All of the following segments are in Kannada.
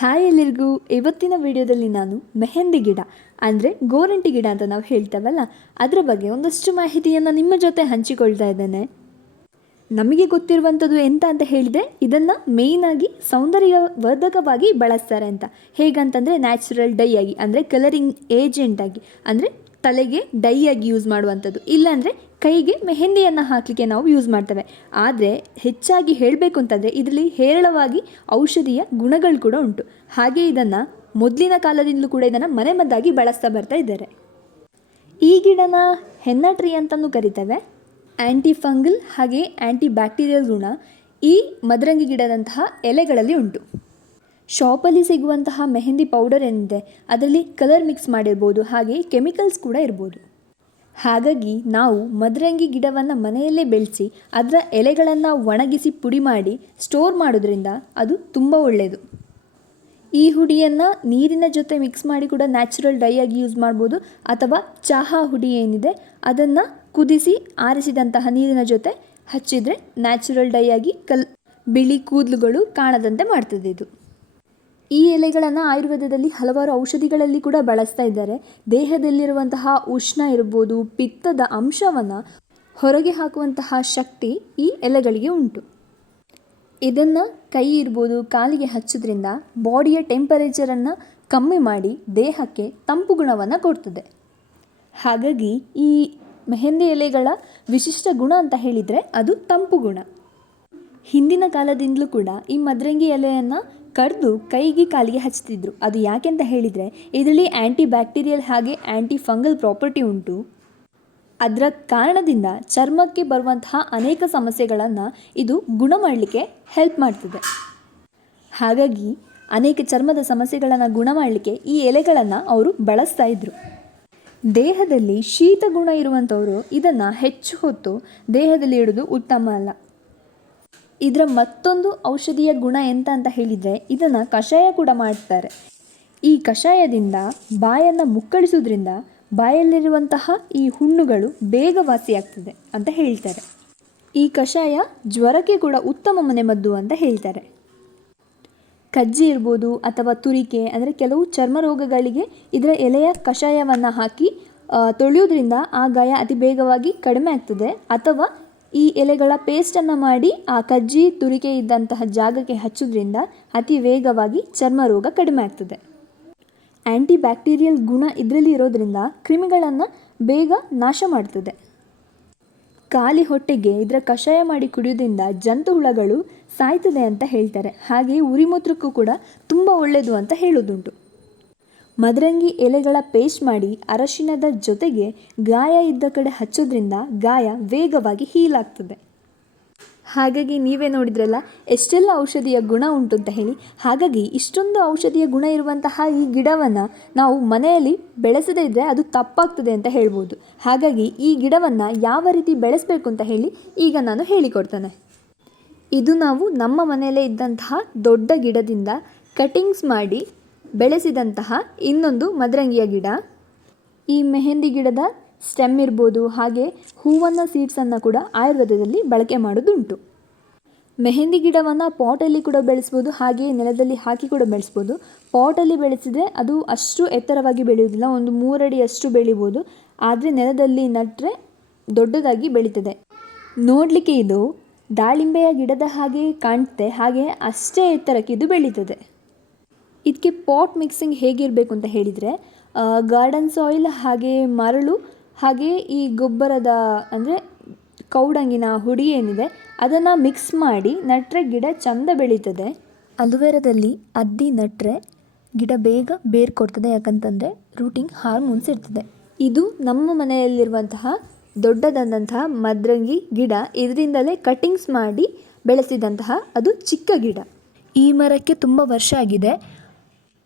ಹಾಯ್ ಎಲ್ಲರಿಗೂ. ಇವತ್ತಿನ ವಿಡಿಯೋದಲ್ಲಿ ನಾನು ಮೆಹಂದಿ ಗಿಡ, ಅಂದರೆ ಗೋರಂಟಿ ಗಿಡ ಅಂತ ನಾವು ಹೇಳ್ತೇವಲ್ಲ, ಅದರ ಬಗ್ಗೆ ಒಂದಷ್ಟು ಮಾಹಿತಿಯನ್ನು ನಿಮ್ಮ ಜೊತೆ ಹಂಚಿಕೊಳ್ತಾ ಇದ್ದೇನೆ. ನಮಗೆ ಗೊತ್ತಿರುವಂಥದ್ದು ಎಂತ ಅಂತ ಹೇಳಿದೆ ಇದನ್ನು ಮೇಯ್ನಾಗಿ ಸೌಂದರ್ಯವರ್ಧಕವಾಗಿ ಬಳಸ್ತಾರೆ ಅಂತ. ಹೇಗಂತಂದರೆ ನ್ಯಾಚುರಲ್ ಡೈ ಆಗಿ, ಅಂದರೆ ಕಲರಿಂಗ್ ಏಜೆಂಟ್ ಆಗಿ, ಅಂದರೆ ತಲೆಗೆ ಡೈ ಆಗಿ ಯೂಸ್ ಮಾಡುವಂಥದ್ದು. ಇಲ್ಲಾಂದರೆ ಕೈಗೆ ಮೆಹೆಂದಿಯನ್ನು ಹಾಕಲಿಕ್ಕೆ ನಾವು ಯೂಸ್ ಮಾಡ್ತೇವೆ. ಆದರೆ ಹೆಚ್ಚಾಗಿ ಹೇಳಬೇಕು ಅಂತಂದರೆ ಇದರಲ್ಲಿ ಹೇರಳವಾಗಿ ಔಷಧಿಯ ಗುಣಗಳು ಕೂಡ ಉಂಟು. ಹಾಗೆ ಇದನ್ನು ಮೊದಲಿನ ಕಾಲದಿಂದಲೂ ಕೂಡ ಇದನ್ನು ಮನೆಮದ್ದಾಗಿ ಬಳಸ್ತಾ ಬರ್ತಾ ಇದ್ದಾರೆ. ಈ ಗಿಡನ ಹೆನ್ನ ಟ್ರೀ ಅಂತಲೂ ಕರಿತೇವೆ. ಆ್ಯಂಟಿ ಫಂಗಲ್ ಹಾಗೆ ಆ್ಯಂಟಿ ಬ್ಯಾಕ್ಟೀರಿಯಲ್ ಗುಣ ಈ ಮದರಂಗಿ ಗಿಡದಂತಹ ಎಲೆಗಳಲ್ಲಿ ಉಂಟು. ಶಾಪಲ್ಲಿ ಸಿಗುವಂತಹ ಮೆಹಂದಿ ಪೌಡರ್ ಏನಿದೆ, ಅದರಲ್ಲಿ ಕಲರ್ ಮಿಕ್ಸ್ ಮಾಡಿರ್ಬೋದು, ಹಾಗೆ ಕೆಮಿಕಲ್ಸ್ ಕೂಡ ಇರ್ಬೋದು. ಹಾಗಾಗಿ ನಾವು ಮದರಂಗಿ ಗಿಡವನ್ನು ಮನೆಯಲ್ಲೇ ಬೆಳೆಸಿ, ಅದರ ಎಲೆಗಳನ್ನು ಒಣಗಿಸಿ ಪುಡಿ ಮಾಡಿ ಸ್ಟೋರ್ ಮಾಡೋದ್ರಿಂದ ಅದು ತುಂಬ ಒಳ್ಳೆಯದು ಈ ಹುಡಿಯನ್ನು ನೀರಿನ ಜೊತೆ ಮಿಕ್ಸ್ ಮಾಡಿ ಕೂಡ ನ್ಯಾಚುರಲ್ ಡೈ ಆಗಿ ಯೂಸ್ ಮಾಡ್ಬೋದು, ಅಥವಾ ಚಹಾ ಹುಡಿ ಏನಿದೆ, ಅದನ್ನು ಕುದಿಸಿ ಆರಿಸಿದಂತಹ ನೀರಿನ ಜೊತೆ ಹಚ್ಚಿದರೆ ನ್ಯಾಚುರಲ್ ಡೈ ಆಗಿ ಕಲ್, ಬಿಳಿ ಕೂದಲುಗಳು ಕಾಣದಂತೆ ಮಾಡ್ತದೆ ಇದು. ಈ ಎಲೆಗಳನ್ನು ಆಯುರ್ವೇದದಲ್ಲಿ ಹಲವಾರು ಔಷಧಿಗಳಲ್ಲಿ ಕೂಡ ಬಳಸ್ತಾ ಇದ್ದಾರೆ. ದೇಹದಲ್ಲಿರುವಂತಹ ಉಷ್ಣ ಇರ್ಬೋದು, ಪಿತ್ತದ ಅಂಶವನ್ನು ಹೊರಗೆ ಹಾಕುವಂತಹ ಶಕ್ತಿ ಈ ಎಲೆಗಳಿಗೆ ಉಂಟು. ಇದನ್ನು ಕೈ ಇರ್ಬೋದು, ಕಾಲಿಗೆ ಹಚ್ಚೋದ್ರಿಂದ ಬಾಡಿಯ ಟೆಂಪರೇಚರನ್ನು ಕಮ್ಮಿ ಮಾಡಿ ದೇಹಕ್ಕೆ ತಂಪು ಗುಣವನ್ನು ಕೊಡ್ತದೆ. ಹಾಗಾಗಿ ಈ ಮೆಹಂದಿ ಎಲೆಗಳ ವಿಶಿಷ್ಟ ಗುಣ ಅಂತ ಹೇಳಿದರೆ ಅದು ತಂಪು ಗುಣ. ಹಿಂದಿನ ಕಾಲದಿಂದಲೂ ಕೂಡ ಈ ಮದ್ರಂಗಿ ಎಲೆಯನ್ನು ಕಡ್ದು ಕೈಗೆ ಕಾಲಿಗೆ ಹಚ್ತಿದ್ರು. ಅದು ಯಾಕೆಂತ ಹೇಳಿದರೆ, ಇದರಲ್ಲಿ ಆ್ಯಂಟಿ ಬ್ಯಾಕ್ಟೀರಿಯಲ್ ಹಾಗೆ ಆ್ಯಂಟಿ ಫಂಗಲ್ ಪ್ರಾಪರ್ಟಿ ಉಂಟು. ಅದರ ಕಾರಣದಿಂದ ಚರ್ಮಕ್ಕೆ ಬರುವಂತಹ ಅನೇಕ ಸಮಸ್ಯೆಗಳನ್ನು ಇದು ಗುಣ ಮಾಡಲಿಕ್ಕೆ ಹೆಲ್ಪ್ ಮಾಡ್ತದೆ. ಹಾಗಾಗಿ ಅನೇಕ ಚರ್ಮದ ಸಮಸ್ಯೆಗಳನ್ನು ಗುಣ ಮಾಡಲಿಕ್ಕೆ ಈ ಎಲೆಗಳನ್ನು ಅವರು ಬಳಸ್ತಾ ಇದ್ರು. ದೇಹದಲ್ಲಿ ಶೀತ ಗುಣ ಇರುವಂಥವರು ಇದನ್ನು ಹೆಚ್ಚು ಹೊತ್ತು ದೇಹದಲ್ಲಿ ಇಡೋದು ಉತ್ತಮ ಅಲ್ಲ. ಇದರ ಮತ್ತೊಂದು ಔಷಧೀಯ ಗುಣ ಎಂತ ಅಂತ ಹೇಳಿದರೆ ಇದನ್ನು ಕಷಾಯ ಕೂಡ ಮಾಡ್ತಾರೆ. ಈ ಕಷಾಯದಿಂದ ಬಾಯನ್ನು ಮುಕ್ಕಳಿಸೋದ್ರಿಂದ ಬಾಯಲ್ಲಿರುವಂತಹ ಈ ಹುಣ್ಣುಗಳು ಬೇಗ ವಾಸಿಯಾಗ್ತದೆ ಅಂತ ಹೇಳ್ತಾರೆ. ಈ ಕಷಾಯ ಜ್ವರಕ್ಕೆ ಕೂಡ ಉತ್ತಮ ಮನೆಮದ್ದು ಅಂತ ಹೇಳ್ತಾರೆ. ಕಜ್ಜಿ ಇರ್ಬೋದು ಅಥವಾ ತುರಿಕೆ ಅಂದರೆ ಕೆಲವು ಚರ್ಮ ರೋಗಗಳಿಗೆ ಇದರ ಎಲೆಯ ಕಷಾಯವನ್ನು ಹಾಕಿ ತೊಳೆಯೋದ್ರಿಂದ ಆ ಗಾಯ ಅತಿ ಬೇಗವಾಗಿ ಕಡಿಮೆ ಆಗ್ತದೆ ಅಥವಾ ಈ ಎಲೆಗಳ ಪೇಸ್ಟನ್ನು ಮಾಡಿ ಆ ಕಜ್ಜಿ ತುರಿಕೆ ಇದ್ದಂತಹ ಜಾಗಕ್ಕೆ ಹಚ್ಚೋದ್ರಿಂದ ಅತಿ ವೇಗವಾಗಿ ಚರ್ಮ ರೋಗ ಕಡಿಮೆ ಆಗ್ತದೆ. ಆ್ಯಂಟಿ ಬ್ಯಾಕ್ಟೀರಿಯಲ್ ಗುಣ ಇದರಲ್ಲಿ ಇರೋದ್ರಿಂದ ಕ್ರಿಮಿಗಳನ್ನು ಬೇಗ ನಾಶ ಮಾಡ್ತದೆ. ಖಾಲಿ ಹೊಟ್ಟೆಗೆ ಇದರ ಕಷಾಯ ಮಾಡಿ ಕುಡಿಯೋದ್ರಿಂದ ಜಂತು ಹುಳಗಳು ಸಾಯ್ತದೆ ಅಂತ ಹೇಳ್ತಾರೆ. ಹಾಗೆಯೇ ಉರಿಮೂತ್ರಕ್ಕೂ ಕೂಡ ತುಂಬ ಒಳ್ಳೆಯದು ಅಂತ ಹೇಳೋದುಂಟು ಮದರಂಗಿ ಎಲೆಗಳ ಪೇಸ್ಟ್ ಮಾಡಿ ಅರಶಿನದ ಜೊತೆಗೆ ಗಾಯ ಇದ್ದ ಕಡೆ ಹಚ್ಚೋದ್ರಿಂದ ಗಾಯ ವೇಗವಾಗಿ ಹೀಲ್ ಆಗ್ತದೆ ಹಾಗಾಗಿ ನೀವೇ ನೋಡಿದ್ರಲ್ಲ, ಎಷ್ಟೆಲ್ಲ ಔಷಧಿಯ ಗುಣ ಉಂಟು ಅಂತ ಹೇಳಿ. ಹಾಗಾಗಿ ಇಷ್ಟೊಂದು ಔಷಧಿಯ ಗುಣ ಇರುವಂತಹ ಈ ಗಿಡವನ್ನು ನಾವು ಮನೆಯಲ್ಲಿ ಬೆಳೆಸದೇ ಇದ್ದರೆ ಅದು ತಪ್ಪಾಗ್ತದೆ ಅಂತ ಹೇಳ್ಬೋದು. ಹಾಗಾಗಿ ಈ ಗಿಡವನ್ನು ಯಾವ ರೀತಿ ಬೆಳೆಸಬೇಕು ಅಂತ ಹೇಳಿ ಈಗ ನಾನು ಹೇಳಿಕೊಡ್ತೇನೆ. ಇದು ನಾವು ನಮ್ಮ ಮನೆಯಲ್ಲೇ ಇದ್ದಂತಹ ದೊಡ್ಡ ಗಿಡದಿಂದ ಕಟಿಂಗ್ಸ್ ಮಾಡಿ ಬೆಳೆಸಿದಂತಹ ಇನ್ನೊಂದು ಮದರಂಗಿಯ ಗಿಡ. ಈ ಮೆಹಂದಿ ಗಿಡದ ಸ್ಟೆಮ್ ಇರ್ಬೋದು, ಹಾಗೆ ಹೂವನ್ನು ಸೀಡ್ಸನ್ನು ಕೂಡ ಆಯುರ್ವೇದದಲ್ಲಿ ಬಳಕೆ ಮಾಡೋದುಂಟು. ಮೆಹಂದಿ ಗಿಡವನ್ನು ಪಾಟಲ್ಲಿ ಕೂಡ ಬೆಳೆಸ್ಬೋದು ಹಾಗೆಯೇ ನೆಲದಲ್ಲಿ ಹಾಕಿ ಕೂಡ ಬೆಳೆಸ್ಬೋದು. ಪಾಟಲ್ಲಿ ಬೆಳೆಸಿದರೆ ಅದು ಅಷ್ಟು ಎತ್ತರವಾಗಿ ಬೆಳೆಯುವುದಿಲ್ಲ, ಒಂದು ಮೂರಡಿಯಷ್ಟು ಬೆಳಿಬೋದು. ಆದರೆ ನೆಲದಲ್ಲಿ ನಟ್ಟರೆ ದೊಡ್ಡದಾಗಿ ಬೆಳೀತದೆ. ನೋಡಲಿಕ್ಕೆ ಇದು ದಾಳಿಂಬೆಯ ಗಿಡದ ಹಾಗೆ ಕಾಣ್ತೆ ಹಾಗೆ ಅಷ್ಟೇ ಎತ್ತರಕ್ಕೆ ಇದು ಬೆಳೀತದೆ. ಇದಕ್ಕೆ ಪಾಟ್ ಮಿಕ್ಸಿಂಗ್ ಹೇಗಿರಬೇಕು ಅಂತ ಹೇಳಿದರೆ ಗಾರ್ಡನ್ ಸಾಯಿಲ್ ಹಾಗೆ ಮರಳು, ಹಾಗೆ ಈ ಗೊಬ್ಬರದ ಅಂದರೆ ಕೌಡಂಗಿನ ಹುಡಿ ಏನಿದೆ, ಅದನ್ನು ಮಿಕ್ಸ್ ಮಾಡಿ ನಟ್ರೆ ಗಿಡ ಚಂದ ಬೆಳೀತದೆ. ಅಲುವೆರಾದಲ್ಲಿ ಅದ್ದಿ ನಟ್ರೆ ಗಿಡ ಬೇಗ ಬೇರು ಕೊಡ್ತದೆ ಯಾಕಂತಂದರೆ ರೂಟಿಂಗ್ ಹಾರ್ಮೋನ್ಸ್ ಇರ್ತದೆ. ಇದು ನಮ್ಮ ಮನೆಯಲ್ಲಿರುವಂತಹ ದೊಡ್ಡದಾದಂತಹ ಮದ್ರಂಗಿ ಗಿಡ, ಇದರಿಂದಲೇ ಕಟಿಂಗ್ಸ್ ಮಾಡಿ ಬೆಳೆಸಿದಂತಹ ಅದು ಚಿಕ್ಕ ಗಿಡ. ಈ ಮರಕ್ಕೆ ತುಂಬ ವರ್ಷ ಆಗಿದೆ.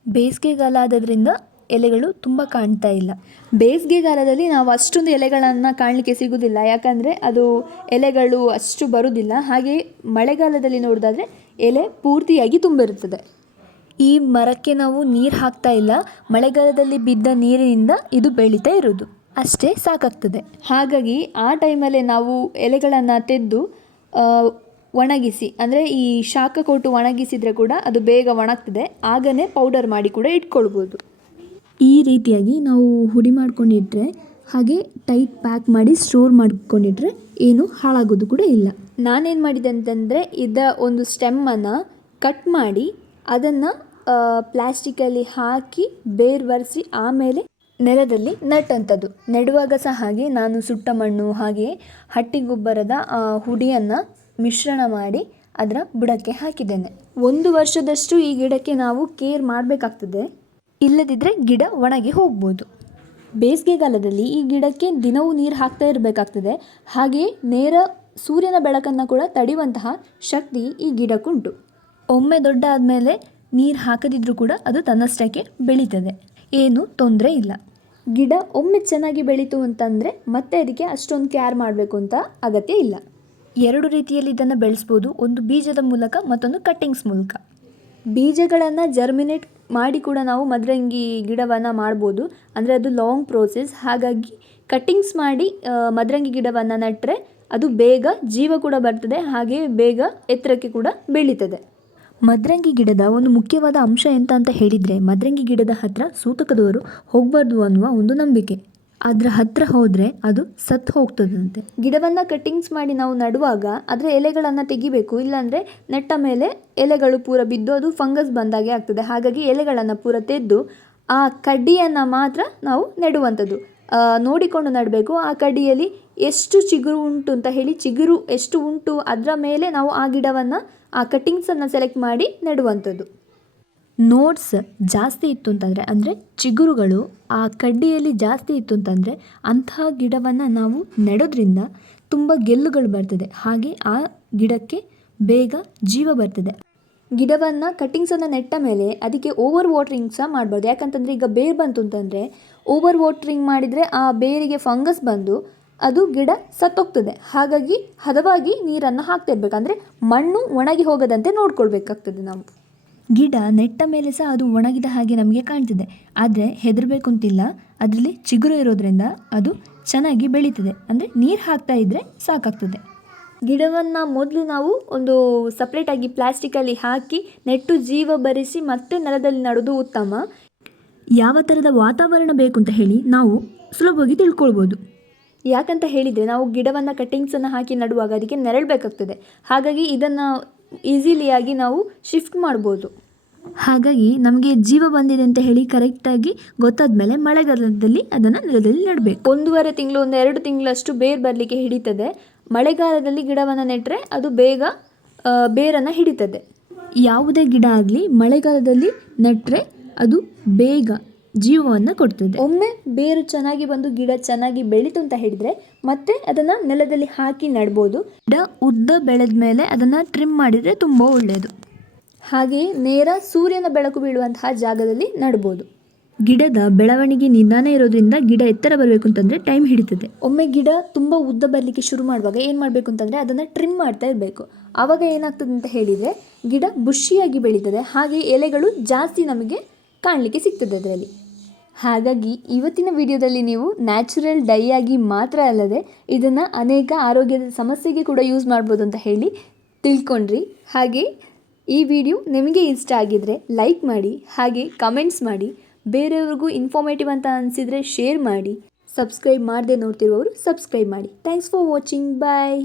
ಬೇಸಿಗೆಗಾಲ ಆದದ್ರಿಂದ ಎಲೆಗಳು ತುಂಬ ಕಾಣ್ತಾ ಇಲ್ಲ. ಬೇಸಿಗೆಗಾಲದಲ್ಲಿ ನಾವು ಅಷ್ಟೊಂದು ಎಲೆಗಳನ್ನು ಕಾಣಲಿಕ್ಕೆ ಸಿಗುವುದಿಲ್ಲ ಯಾಕಂದರೆ ಅದು ಎಲೆಗಳು ಅಷ್ಟು ಬರುವುದಿಲ್ಲ ಹಾಗೆ ಮಳೆಗಾಲದಲ್ಲಿ ನೋಡೋದಾದರೆ ಎಲೆ ಪೂರ್ತಿಯಾಗಿ ತುಂಬಿರುತ್ತದೆ. ಈ ಮರಕ್ಕೆ ನಾವು ನೀರು ಹಾಕ್ತಾ ಇಲ್ಲ. ಮಳೆಗಾಲದಲ್ಲಿ ಬಿದ್ದ ನೀರಿನಿಂದ ಇದು ಬೆಳೀತಾ ಇರೋದು ಅಷ್ಟೇ ಸಾಕಾಗ್ತದೆ. ಹಾಗಾಗಿ ಆ ಟೈಮಲ್ಲೇ ನಾವು ಎಲೆಗಳನ್ನು ತೆಗೆದು ಒಣಗಿಸಿ, ಅಂದರೆ ಈ ಶಾಖ ಕೊಟ್ಟು ಒಣಗಿಸಿದರೆ ಕೂಡ ಅದು ಬೇಗ ಒಣಗ್ತದೆ. ಆಗನೇ ಪೌಡರ್ ಮಾಡಿ ಕೂಡ ಇಟ್ಕೊಳ್ಬೋದು. ಈ ರೀತಿಯಾಗಿ ನಾವು ಹುಡಿ ಮಾಡ್ಕೊಂಡಿಟ್ರೆ, ಹಾಗೆ ಟೈಟ್ ಪ್ಯಾಕ್ ಮಾಡಿ ಸ್ಟೋರ್ ಮಾಡ್ಕೊಂಡಿಟ್ರೆ ಏನು ಹಾಳಾಗೋದು ಕೂಡ ಇಲ್ಲ. ನಾನೇನು ಮಾಡಿದೆ ಅಂತಂದರೆ, ಇದ ಒಂದು ಸ್ಟೆಮ್ಮನ್ನು ಕಟ್ ಮಾಡಿ, ಅದನ್ನು ಪ್ಲ್ಯಾಸ್ಟಿಕಲ್ಲಿ ಹಾಕಿ ಬೇರ್ವರಿಸಿ ಆಮೇಲೆ ನೆಲದಲ್ಲಿ ನಟ್ಟಂಥದ್ದು ನೆಡುವಾಗ ಸಹ ಹಾಗೆ ನಾನು ಸುಟ್ಟ ಮಣ್ಣು, ಹಾಗೆ ಹಟ್ಟಿಗೊಬ್ಬರದ ಹುಡಿಯನ್ನು ಮಿಶ್ರಣ ಮಾಡಿ ಅದರ ಬುಡಕ್ಕೆ ಹಾಕಿದ್ದೇನೆ. ಒಂದು ವರ್ಷದಷ್ಟು ಈ ಗಿಡಕ್ಕೆ ನಾವು ಕೇರ್ ಮಾಡಬೇಕಾಗ್ತದೆ. ಇಲ್ಲದಿದ್ದರೆ ಗಿಡ ಒಣಗಿ ಹೋಗ್ಬೋದು. ಬೇಸಿಗೆಗಾಲದಲ್ಲಿ ಈ ಗಿಡಕ್ಕೆ ದಿನವೂ ನೀರು ಹಾಕ್ತಾ ಇರಬೇಕಾಗ್ತದೆ. ಹಾಗೆಯೇ ನೇರ ಸೂರ್ಯನ ಬೆಳಕನ್ನು ಕೂಡ ತಡೆಯುವಂತಹ ಶಕ್ತಿ ಈ ಗಿಡಕ್ಕುಂಟು. ಒಮ್ಮೆ ದೊಡ್ಡ ಆದಮೇಲೆ ನೀರು ಹಾಕದಿದ್ರೂ ಕೂಡ ಅದು ತನ್ನಷ್ಟಕ್ಕೆ ಬೆಳೀತದೆ. ಏನು ತೊಂದರೆ ಇಲ್ಲ. ಗಿಡ ಒಮ್ಮೆ ಚೆನ್ನಾಗಿ ಬೆಳೀತು ಅಂತಂದರೆ ಮತ್ತೆ ಅದಕ್ಕೆ ಅಷ್ಟೊಂದು ಕೇರ್ ಮಾಡಬೇಕು ಅಂತ ಅಗತ್ಯ ಇಲ್ಲ. ಎರಡು ರೀತಿಯಲ್ಲಿ ಇದನ್ನು ಬೆಳೆಸ್ಬೋದು. ಒಂದು ಬೀಜದ ಮೂಲಕ ಮತ್ತೊಂದು ಕಟ್ಟಿಂಗ್ಸ್ ಮೂಲಕ. ಬೀಜಗಳನ್ನು ಜರ್ಮಿನೇಟ್ ಮಾಡಿ ಕೂಡ ನಾವು ಮದರಂಗಿ ಗಿಡವನ್ನು ಮಾಡ್ಬೋದು. ಅಂದರೆ ಅದು ಲಾಂಗ್ ಪ್ರೋಸೆಸ್ ಹಾಗಾಗಿ ಕಟ್ಟಿಂಗ್ಸ್ ಮಾಡಿ ಮದರಂಗಿ ಗಿಡವನ್ನು ನೆಟ್ಟರೆ ಅದು ಬೇಗ ಜೀವ ಕೂಡ ಬರ್ತದೆ. ಹಾಗೆ ಬೇಗ ಎತ್ತರಕ್ಕೆ ಕೂಡ ಬೆಳೀತದೆ. ಮದರಂಗಿ ಗಿಡದ ಒಂದು ಮುಖ್ಯವಾದ ಅಂಶ ಎಂತ ಅಂತ ಹೇಳಿದರೆ ಮದರಂಗಿ ಗಿಡದ ಹತ್ರ ಸೂತಕದವರು ಹೋಗಬಾರ್ದು ಅನ್ನುವ ಒಂದು ನಂಬಿಕೆ. ಅದರ ಹತ್ತಿರ ಹೋದರೆ ಅದು ಸತ್ತು ಹೋಗ್ತದಂತೆ. ಗಿಡವನ್ನು ಕಟ್ಟಿಂಗ್ಸ್ ಮಾಡಿ ನಾವು ನಡುವಾಗ ಅದರ ಎಲೆಗಳನ್ನು ತೆಗಿಬೇಕು, ಇಲ್ಲಾಂದರೆ ನೆಟ್ಟ ಮೇಲೆ ಎಲೆಗಳು ಪೂರ ಬಿದ್ದು ಅದು ಫಂಗಸ್ ಬಂದಾಗೆ ಆಗ್ತದೆ. ಹಾಗಾಗಿ ಎಲೆಗಳನ್ನು ಪೂರ ತೆದ್ದು ಆ ಕಡ್ಡಿಯನ್ನು ಮಾತ್ರ ನಾವು ನೆಡುವಂಥದ್ದು. ನೋಡಿಕೊಂಡು ನೆಡಬೇಕು, ಆ ಕಡ್ಡಿಯಲ್ಲಿ ಎಷ್ಟು ಚಿಗುರು ಉಂಟು ಅಂತ ಹೇಳಿ ಚಿಗುರು ಎಷ್ಟು ಉಂಟು ಅದರ ಮೇಲೆ ನಾವು ಆ ಗಿಡವನ್ನು, ಆ ಕಟ್ಟಿಂಗ್ಸನ್ನು ಸೆಲೆಕ್ಟ್ ಮಾಡಿ ನೆಡುವಂಥದ್ದು. ನೋಟ್ಸ್ ಜಾಸ್ತಿ ಇತ್ತು ಅಂತಂದರೆ, ಅಂದರೆ ಚಿಗುರುಗಳು ಆ ಕಡ್ಡಿಯಲ್ಲಿ ಜಾಸ್ತಿ ಇತ್ತು ಅಂತಂದರೆ ಅಂತಹ ಗಿಡವನ್ನು ನಾವು ನೆಡೋದ್ರಿಂದ ತುಂಬ ಗೆಲ್ಲುಗಳು ಬರ್ತದೆ. ಹಾಗೆ ಆ ಗಿಡಕ್ಕೆ ಬೇಗ ಜೀವ ಬರ್ತದೆ. ಗಿಡವನ್ನು ಕಟ್ಟಿಂಗ್ಸನ್ನು ನೆಟ್ಟ ಮೇಲೆ ಅದಕ್ಕೆ ಓವರ್ ವಾಟ್ರಿಂಗ್ ಸಹ ಮಾಡ್ಬಾರ್ದು ಯಾಕಂತಂದರೆ ಈಗ ಬೇರು ಬಂತು ಅಂತಂದರೆ ಓವರ್ ವಾಟ್ರಿಂಗ್ ಮಾಡಿದರೆ ಆ ಬೇರಿಗೆ ಫಂಗಸ್ ಬಂದು ಅದು ಗಿಡ ಸತ್ತೋಗ್ತದೆ. ಹಾಗಾಗಿ ಹದವಾಗಿ ನೀರನ್ನು ಹಾಕ್ತಾ ಇರಬೇಕು ಅಂದರೆ ಮಣ್ಣು ಒಣಗಿ ಹೋಗದಂತೆ ನೋಡ್ಕೊಳ್ಬೇಕಾಗ್ತದೆ ನಾವು. ಗಿಡ ನೆಟ್ಟ ಮೇಲೆ ಸಹ ಅದು ಒಣಗಿದ ಹಾಗೆ ನಮಗೆ ಕಾಣ್ತಿದೆ. ಆದರೆ ಹೆದರಬೇಕು ಅಂತಿಲ್ಲ ಅದರಲ್ಲಿ ಚಿಗುರು ಇರೋದ್ರಿಂದ ಅದು ಚೆನ್ನಾಗಿ ಬೆಳೀತದೆ. ಅಂದರೆ ನೀರು ಹಾಕ್ತಾ ಇದ್ದರೆ ಸಾಕಾಗ್ತದೆ. ಗಿಡವನ್ನು ಮೊದಲು ನಾವು ಒಂದು ಸಪ್ರೇಟಾಗಿ ಪ್ಲಾಸ್ಟಿಕಲ್ಲಿ ಹಾಕಿ ನೆಟ್ಟು ಜೀವ ಬರಿಸಿ ಮತ್ತೆ ನೆಲದಲ್ಲಿ ನಡೋದು ಉತ್ತಮ. ಯಾವ ಥರದ ವಾತಾವರಣ ಬೇಕು ಅಂತ ಹೇಳಿ ನಾವು ಸುಲಭವಾಗಿ ತಿಳ್ಕೊಳ್ಬೋದು. ಯಾಕಂತ ಹೇಳಿದರೆ ನಾವು ಗಿಡವನ್ನು ಕಟ್ಟಿಂಗ್ಸನ್ನು ಹಾಕಿ ನಡುವಾಗ ಅದಕ್ಕೆ ನೆರಳಬೇಕಾಗ್ತದೆ ಹಾಗಾಗಿ ಇದನ್ನು ಈಸಿಲಿಯಾಗಿ ನಾವು ಶಿಫ್ಟ್ ಮಾಡ್ಬೋದು. ಹಾಗಾಗಿ ನಮಗೆ ಜೀವ ಬಂದಿದೆ ಅಂತ ಹೇಳಿ ಕರೆಕ್ಟಾಗಿ ಗೊತ್ತಾದ ಮೇಲೆ ಮಳೆಗಾಲದಲ್ಲಿ ಅದನ್ನು ನೆಲದಲ್ಲಿ ನೆಡಬೇಕು. ಒಂದೂವರೆ ತಿಂಗಳು ಒಂದು ಎರಡು ತಿಂಗಳಷ್ಟು ಬೇರು ಬರಲಿಕ್ಕೆ ಹಿಡಿತದೆ. ಮಳೆಗಾಲದಲ್ಲಿ ಗಿಡವನ್ನು ನೆಟ್ಟರೆ ಅದು ಬೇಗ ಬೇರನ್ನು ಹಿಡಿತದೆ. ಯಾವುದೇ ಗಿಡ ಆಗಲಿ ಮಳೆಗಾಲದಲ್ಲಿ ನೆಟ್ಟರೆ ಅದು ಬೇಗ ಜೀವವನ್ನು ಕೊಡ್ತದೆ. ಒಮ್ಮೆ ಬೇರು ಚೆನ್ನಾಗಿ ಬಂದು ಗಿಡ ಚೆನ್ನಾಗಿ ಬೆಳೀತು ಅಂತ ಹೇಳಿದರೆ ಮತ್ತೆ ಅದನ್ನು ನೆಲದಲ್ಲಿ ಹಾಕಿ ನೆಡ್ಬೋದು. ಗಿಡ ಉದ್ದ ಬೆಳೆದ ಮೇಲೆ ಅದನ್ನು ಟ್ರಿಮ್ ಮಾಡಿದರೆ ತುಂಬ ಒಳ್ಳೆಯದು ಹಾಗೆಯೇ ನೇರ ಸೂರ್ಯನ ಬೆಳಕು ಬೀಳುವಂತಹ ಜಾಗದಲ್ಲಿ ನಡ್ಬೋದು. ಗಿಡದ ಬೆಳವಣಿಗೆ ನಿಧಾನ ಇರೋದ್ರಿಂದ ಗಿಡ ಎತ್ತರ ಬರಬೇಕು ಅಂತಂದರೆ ಟೈಮ್ ಹಿಡಿತದೆ. ಒಮ್ಮೆ ಗಿಡ ತುಂಬ ಉದ್ದ ಬರಲಿಕ್ಕೆ ಶುರು ಮಾಡುವಾಗ ಏನು ಮಾಡಬೇಕು ಅಂತಂದರೆ ಅದನ್ನು ಟ್ರಿಮ್ ಮಾಡ್ತಾ ಇರಬೇಕು. ಆವಾಗ ಏನಾಗ್ತದೆ ಅಂತ ಹೇಳಿದರೆ ಗಿಡ ಬುಷಿಯಾಗಿ ಬೆಳೀತದೆ. ಹಾಗೆ ಎಲೆಗಳು ಜಾಸ್ತಿ ನಮಗೆ ಕಾಣಲಿಕ್ಕೆ ಸಿಗ್ತದೆ ಅದರಲ್ಲಿ. ಹಾಗಾಗಿ ಇವತ್ತಿನ ವಿಡಿಯೋದಲ್ಲಿ ನೀವು ನ್ಯಾಚುರಲ್ ಡೈ ಆಗಿ ಮಾತ್ರ ಅಲ್ಲದೆ ಇದನ್ನು ಅನೇಕ ಆರೋಗ್ಯದ ಸಮಸ್ಯೆಗೆ ಕೂಡ ಯೂಸ್ ಮಾಡ್ಬೋದು ಅಂತ ಹೇಳಿ ತಿಳ್ಕೊಂಡ್ರಿ. ಹಾಗೆ ಈ ವಿಡಿಯೋ ನಿಮಗೆ ಇಷ್ಟ ಆಗಿದ್ರೆ ಲೈಕ್ ಮಾಡಿ, ಹಾಗೆ ಕಮೆಂಟ್ಸ್ ಮಾಡಿ, ಬೇರೆಯವ್ರಿಗೂ ಇನ್ಫಾರ್ಮೇಟಿವ್ ಅಂತ ಅನಿಸಿದರೆ ಶೇರ್ ಮಾಡಿ ಸಬ್ಸ್ಕ್ರೈಬ್ ಮಾಡದೆ ನೋಡ್ತಿರುವವರು ಸಬ್ಸ್ಕ್ರೈಬ್ ಮಾಡಿ. Thanks for watching bye